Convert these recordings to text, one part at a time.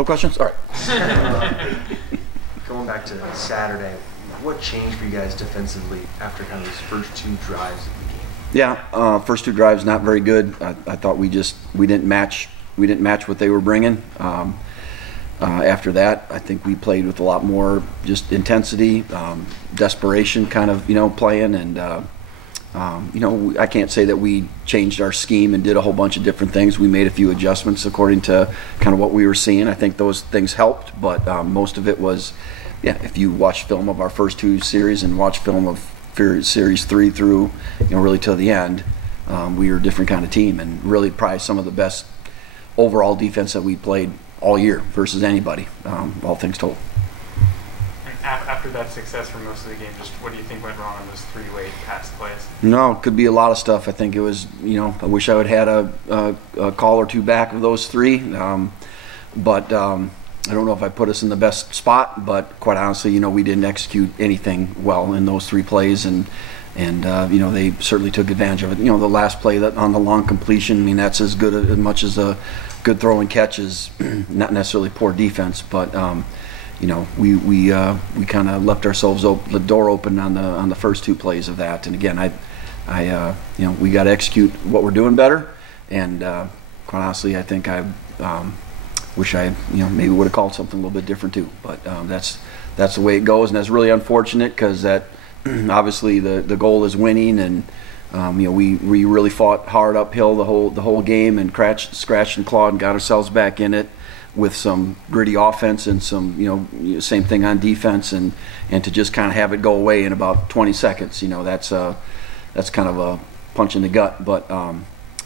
No questions? All right. Going back to Saturday, what changed for you guys defensively after kind of those first 2 drives of the game? Yeah, first 2 drives not very good. I thought we didn't match what they were bringing. After that, I think we played with a lot more just intensity, desperation, kind of playing, and I can't say that we changed our scheme and did a whole bunch of different things. We made a few adjustments according to kind of what we were seeing. I think those things helped, but most of it was, if you watch film of our first 2 series and watch film of series 3 through, really till the end, we were a different kind of team, and really probably some of the best overall defense that we played all year versus anybody, all things told. And after that success for most of the game, just what do you think went wrong on those 3-way pass plays? No, it could be a lot of stuff. I think it was, I wish I would have had a call or 2 back of those 3, but I don't know if I put us in the best spot, but quite honestly, we didn't execute anything well in those 3 plays, and they certainly took advantage of it. The last play that on the long completion, that's as much as a good throw and catch is not necessarily poor defense, but we kind of left ourselves the door open on the first 2 plays of that. And again, we got to execute what we're doing better. And quite honestly, I think I wish I maybe would have called something a little bit different too. But that's the way it goes, and that's really unfortunate because that obviously the goal is winning, and we really fought hard uphill the whole game and scratched and clawed and got ourselves back in it with some gritty offense and some same thing on defense, and to just kind of have it go away in about 20 seconds, that's kind of a punch in the gut. But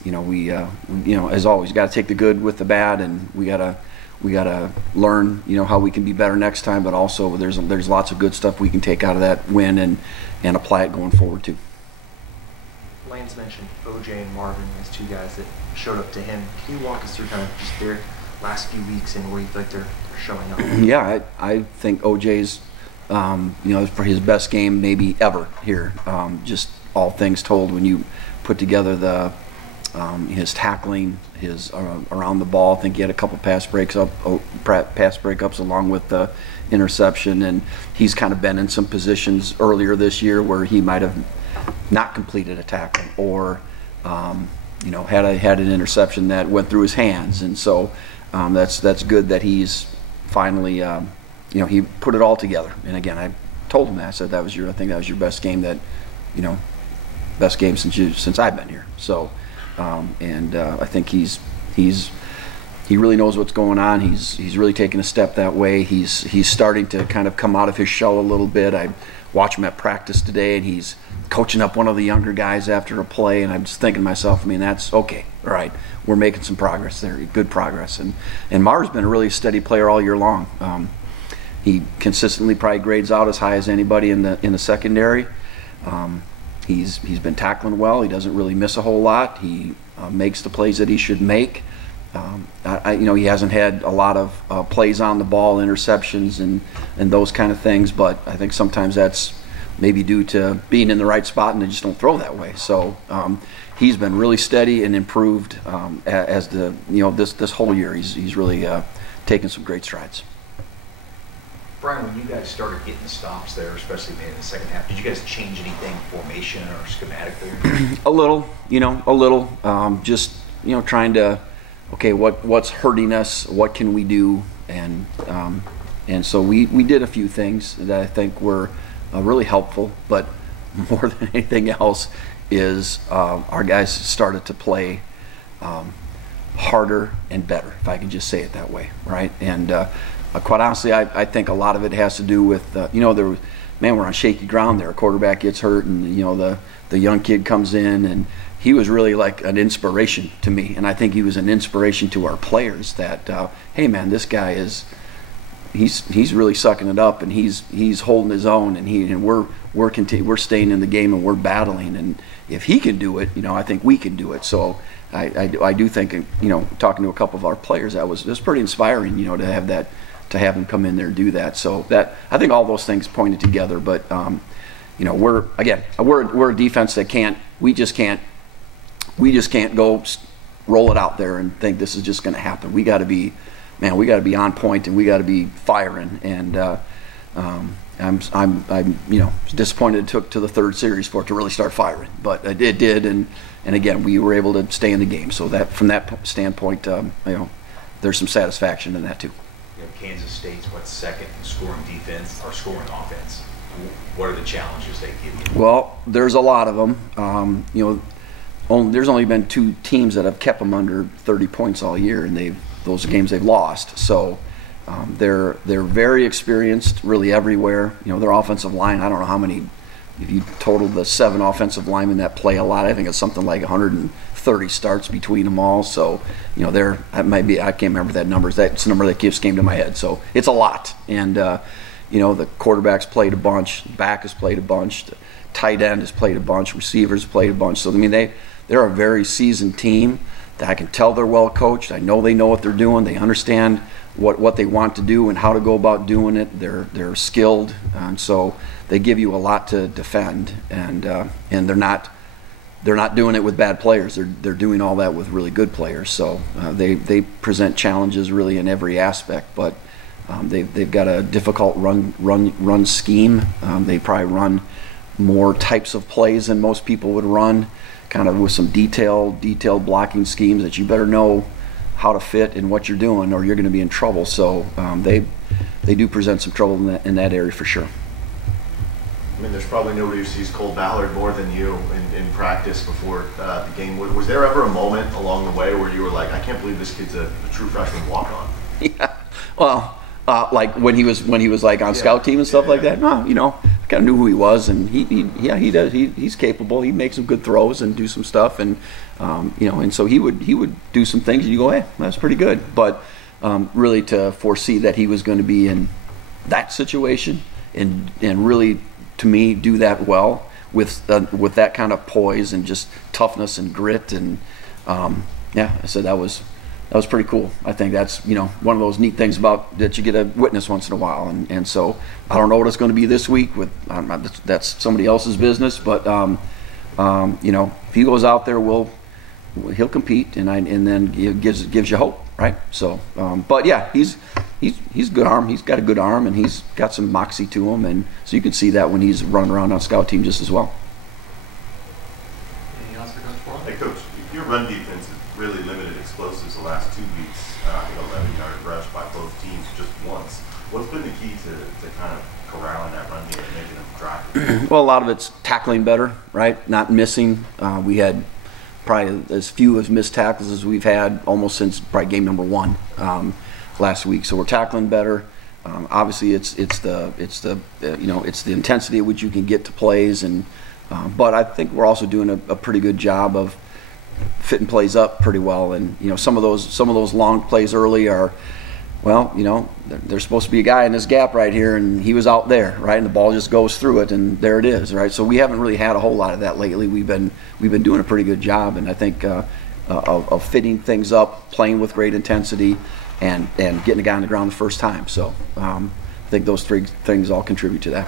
we as always got to take the good with the bad, and we gotta learn how we can be better next time. But also there's lots of good stuff we can take out of that win and apply it going forward too. Lance mentioned OJ and Marvin as 2 guys that showed up to him. Can you walk us through kind of just their last few weeks and where you feel like they're showing up? Yeah, I think OJ's for his best game maybe ever here. Just all things told, when you put together his tackling, his around the ball, I think he had a couple pass breakups along with the interception, and he's kind of been in some positions earlier this year where he might have not completed a tackle or had an interception that went through his hands, and so that's good that he's finally he put it all together. And again, I told him that. I said I think that was your best game best game since I've been here. So I think he really knows what's going on. He's really taken a step that way. He's starting to kind of come out of his shell a little bit. I watched him at practice today, and he's coaching up one of the younger guys after a play, and I'm just thinking to myself, that's okay. All right, we're making some progress there, good progress. And Marv's been a really steady player all year long. He consistently probably grades out as high as anybody in the secondary. He's been tackling well. He doesn't really miss a whole lot. He makes the plays that he should make. He hasn't had a lot of plays on the ball, interceptions, and those kind of things. But I think sometimes that's maybe due to being in the right spot and they just don't throw that way. So he's been really steady and improved as this whole year. He's really taken some great strides. Brian, when you guys started getting the stops there, especially maybe in the second half, did you guys change anything formation or schematically? A little. Just trying to, okay, what's hurting us? What can we do? And so we did a few things that I think were really helpful. But more than anything else is our guys started to play harder and better, if I can just say it that way, right? And quite honestly, I think a lot of it has to do with we're on shaky ground there. A quarterback gets hurt, and the young kid comes in, and he was really like an inspiration to me, and I think he was an inspiration to our players. That hey man, this guy he's really sucking it up, and he's holding his own, and we're staying in the game, and we're battling, and if he can do it, I think we can do it. So I do think talking to a couple of our players, that was pretty inspiring, to have him come in there and do that. So that, I think all those things pointed together. But we're a defense that we just can't go roll it out there and think this is just going to happen. We got to be man, we got to be on point and we got to be firing. And I'm disappointed it took to the third series for it to really start firing, but it did. And again, we were able to stay in the game. So that from that standpoint, there's some satisfaction in that too. Kansas State's second in scoring defense or scoring offense. What are the challenges they give you? Well, there's a lot of them. There's only been 2 teams that have kept them under 30 points all year, and those games they've lost. So they're very experienced, really everywhere. Their offensive line. I don't know how many. If you total the 7 offensive linemen that play a lot, I think it's something like 130 starts between them all. So, that might be, I can't remember that number. That's the number that just came to my head. So it's a lot. And, the quarterback's played a bunch, back has played a bunch, the tight end has played a bunch, receivers played a bunch. So, they're a very seasoned team that I can tell they're well coached. I know they know what they're doing. They understand what they want to do and how to go about doing it. They're skilled. And so they give you a lot to defend, and they're not doing it with bad players. They're doing all that with really good players. So they present challenges really in every aspect. But they've got a difficult run scheme. They probably run more types of plays than most people would run, kind of with some detailed blocking schemes that you better know how to fit in what you're doing, or you're going to be in trouble. So they do present some trouble in that area for sure. There's probably nobody who sees Cold Ballard more than you in practice before the game. Was there ever a moment along the way where you were like, I can't believe this kid's a true freshman walk-on? Yeah. Well, like when he was like on scout team and stuff like that. No, I kind of knew who he was, and he does. He's capable. He makes some good throws and do some stuff, and and so he would do some things, and you go, hey, that's pretty good. But really to foresee that he was going to be in that situation and really, to me, do that well with that kind of poise and just toughness and grit, and I said that was pretty cool. I think that's one of those neat things about that you get to witness once in a while, and so I don't know what it's going to be this week. That's somebody else's business, but if he goes out there, he'll compete, and then it gives you hope, right? So, but yeah, he's good arm. He's got a good arm, and he's got some moxie to him, and so you can see that when he's running around on scout team just as well. Anything else for Coach Borland? Hey, Coach, your run defense has really limited explosives the last 2 weeks. I think 11-yard rush by both teams just once. What's been the key to kind of corralling that run game and making them drive? Well, a lot of it's tackling better, right? Not missing. We had probably as few as missed tackles as we've had almost since probably game number 1 last week. So we're tackling better. Obviously, it's the intensity at which you can get to plays, and but I think we're also doing a pretty good job of fitting plays up pretty well. And some of those long plays early are, there's supposed to be a guy in this gap right here, and he was out there, right, and the ball just goes through it, and there it is, right. So we haven't really had a whole lot of that lately. We've been doing a pretty good job, and I think of fitting things up, playing with great intensity, and getting a guy on the ground the first time. So I think those 3 things all contribute to that.